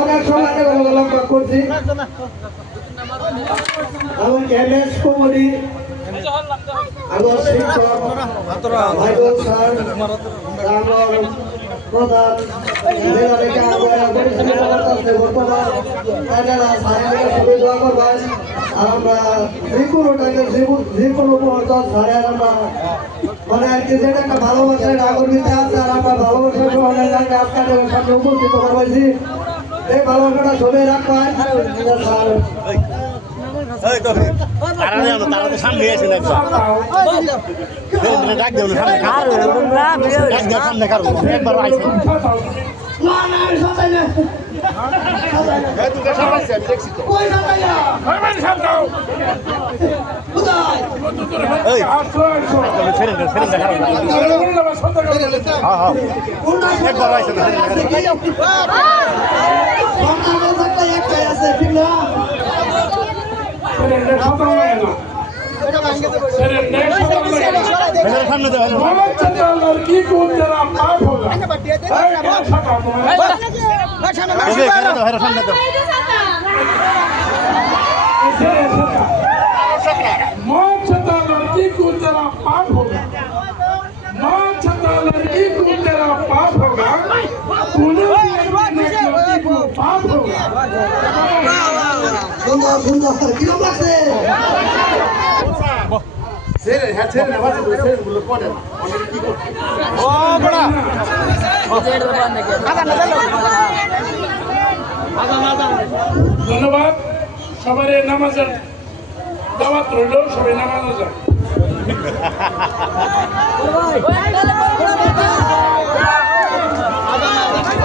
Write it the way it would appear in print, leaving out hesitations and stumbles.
অনেক সময় লক্ষ্য করছি আমার এমএস কমরি আমার শিক্ষক ভাইগল স্যার আমার প্রধান বর্তমান সবাই দোয়া করবেন। আর আমরা যে কোনো মুহূর্ত সারে আমরা মানে আর কি যেটা একটা ভালোবাসার নাগরিক আছে আর আমরা ভালোবাসার সামনে উপস্থিত করছি এই ভালোবাসাটা সবাই রাখবেন। সামনে এসে সামনে কারো একবার लड़की को तेरा पाप होगा मौत छता लड़की को तेरा पाप होगा मौत छता लड़की को तेरा पाप होगा लड़की को पाप होगा सुंदर सुंदर किलो লাগছে ছেড়ে হ্যাঁ ছেড়ে না বাজে ছেড়ে গুলো পড়ে অনেক কি করতে ও বড়া ধন্যবাদ সবাই নামাজের দাওয়াত রইল সবাই নামাজ যায়